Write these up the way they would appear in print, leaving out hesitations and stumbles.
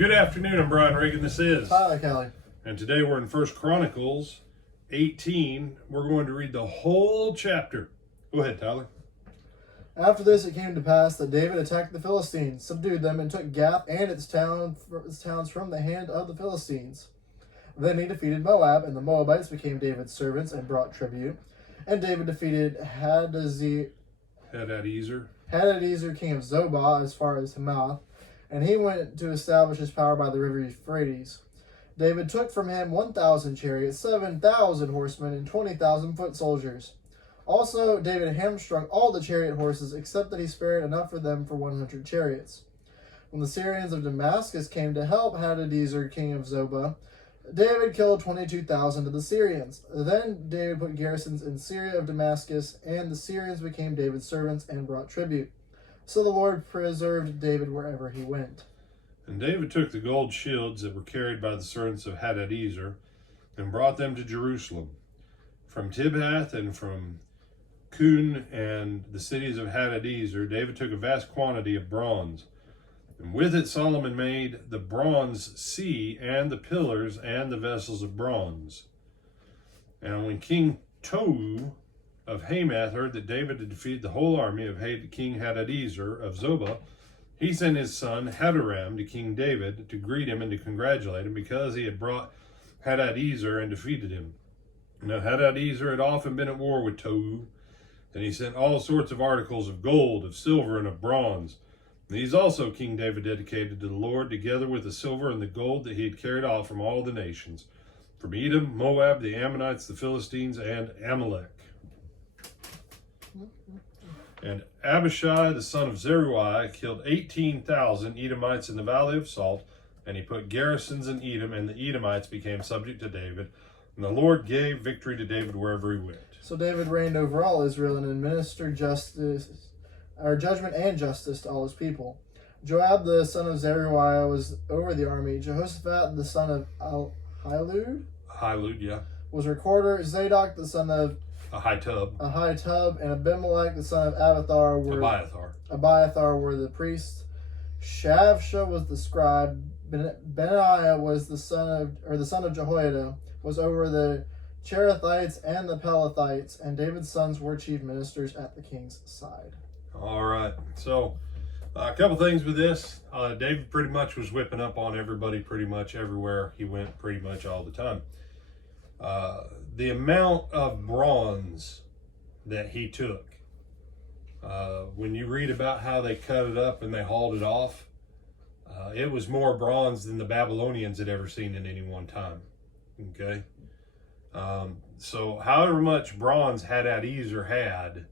Good afternoon, I'm Brian Reagan, this is Tyler Kelly. And today we're in 1 Chronicles 18. We're going to read the whole chapter. Go ahead, Tyler. After this it came to pass that David attacked the Philistines, subdued them, and took Gath and its towns from the hand of the Philistines. Then he defeated Moab, and the Moabites became David's servants and brought tribute. And David defeated Hadadezer, king of Zobah, as far as Hamath, and he went to establish his power by the river Euphrates. David took from him 1,000 chariots, 7,000 horsemen, and 20,000 foot soldiers. Also, David hamstrung all the chariot horses, except that he spared enough for them for 100 chariots. When the Syrians of Damascus came to help Hadadezer, king of Zobah, David killed 22,000 of the Syrians. Then David put garrisons in Syria of Damascus, and the Syrians became David's servants and brought tribute. So the Lord preserved David wherever he went. And David took the gold shields that were carried by the servants of Hadadezer and brought them to Jerusalem. From Tibhath and from Kun and the cities of Hadadezer, David took a vast quantity of bronze. And with it Solomon made the bronze sea and the pillars and the vessels of bronze. And when King Tou of Hamath heard that David had defeated the whole army of King Hadadezer of Zobah, he sent his son Hadaram to King David to greet him and to congratulate him because he had brought Hadadezer and defeated him. Now Hadadezer had often been at war with Tou, and he sent all sorts of articles of gold, of silver, and of bronze. These also King David dedicated to the Lord, together with the silver and the gold that he had carried off from all the nations, from Edom, Moab, the Ammonites, the Philistines, and Amalek. And Abishai, the son of Zeruiah, killed 18,000 Edomites in the valley of Salt, and he put garrisons in Edom, and the Edomites became subject to David. And the Lord gave victory to David wherever he went. So David reigned over all Israel and administered judgment and justice to all his people. Joab, the son of Zeruiah, was over the army. Jehoshaphat, the son of Hilud, was recorder. Zadok, the son of Ahitub, and Abimelech, the son of Abiathar, were the priests. Shavsha was the scribe. Benaiah was the son of Jehoiada, was over the Cherethites and the Pelethites, and David's sons were chief ministers at the king's side. All right, so a couple things with this. David pretty much was whipping up on everybody pretty much everywhere he went pretty much all the time. The amount of bronze that he took, when you read about how they cut it up and they hauled it off, it was more bronze than the Babylonians had ever seen in any one time. Okay, so however much bronze Hadadezer had,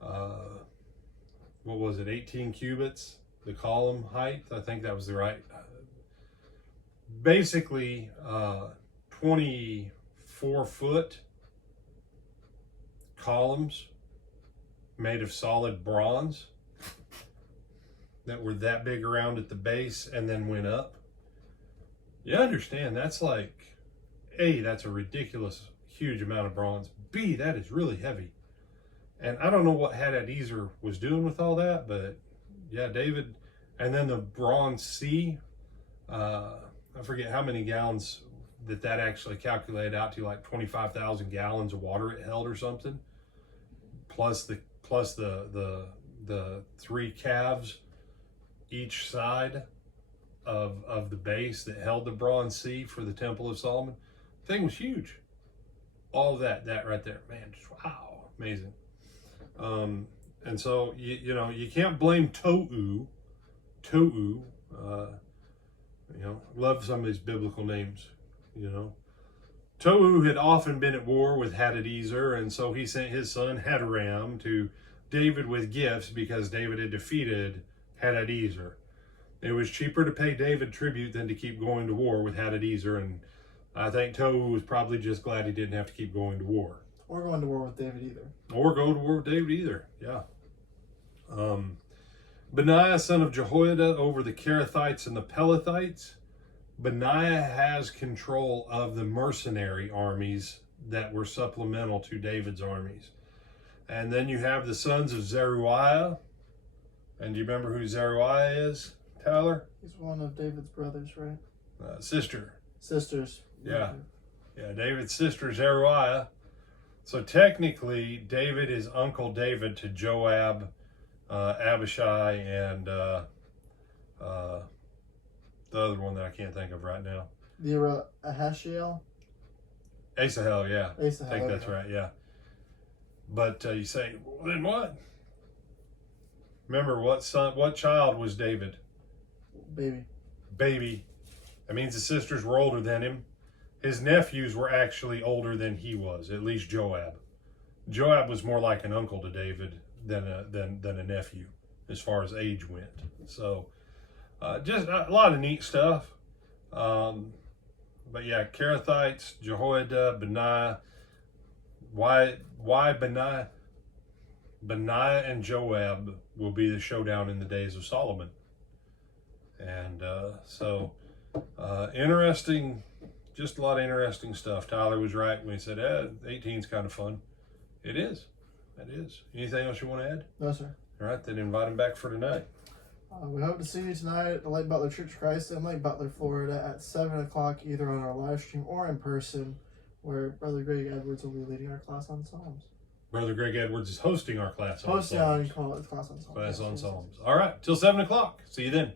what was it, 18 cubits, the column height? I think that was the right. Basically, 24-foot columns made of solid bronze that were that big around at the base and then went up. You understand, that's like, A, that's a ridiculous huge amount of bronze. B, that is really heavy. And I don't know what Hadadezer was doing with all that, but yeah, David, and then the bronze sea, I forget how many gallons that actually calculated out to, like 25,000 gallons of water it held or something, plus the three calves each side of the base that held the bronze sea for the Temple of Solomon. The thing was huge. All that right there, man, just wow, amazing. And so you can't blame Tou. Love some of these biblical names. Tou had often been at war with Hadadezer, and so he sent his son Hadaram to David with gifts because David had defeated Hadadezer. It was cheaper to pay David tribute than to keep going to war with Hadadezer, and I think Tou was probably just glad he didn't have to keep going to war. Or going to war with David either. Yeah. Benaiah, son of Jehoiada, over the Cherethites and the Pelethites. Benaiah has control of the mercenary armies that were supplemental to David's armies. And then you have the sons of Zeruiah. And do you remember who Zeruiah is? Tyler? He's one of David's brothers, right? Sister. Sisters. Yeah. Yeah, David's sister, Zeruiah. So technically, David is Uncle David to Joab, Abishai, and the other one that I can't think of right now. The Ahashiel? Asahel, yeah. Asahel, I think that's right, yeah. But you say, well, then what? Remember, what child was David? Baby. That means his sisters were older than him. His nephews were actually older than he was, at least Joab. Joab was more like an uncle to David than a nephew as far as age went. So just a lot of neat stuff. But yeah, Kerethites, Jehoiada, Benaiah. Why Benaiah? Benaiah and Joab will be the showdown in the days of Solomon. And interesting, just a lot of interesting stuff. Tyler was right when he said, 18's kind of fun. It is. It is. Anything else you want to add? No, sir. All right, then invite him back for tonight. We hope to see you tonight at the Lake Butler Church of Christ in Lake Butler, Florida at 7 o'clock, either on our live stream or in person, where Brother Greg Edwards will be leading our class on Psalms. Brother Greg Edwards is hosting our class on Psalms. Hosting our class on Psalms. Class on Psalms. All right, till 7 o'clock. See you then.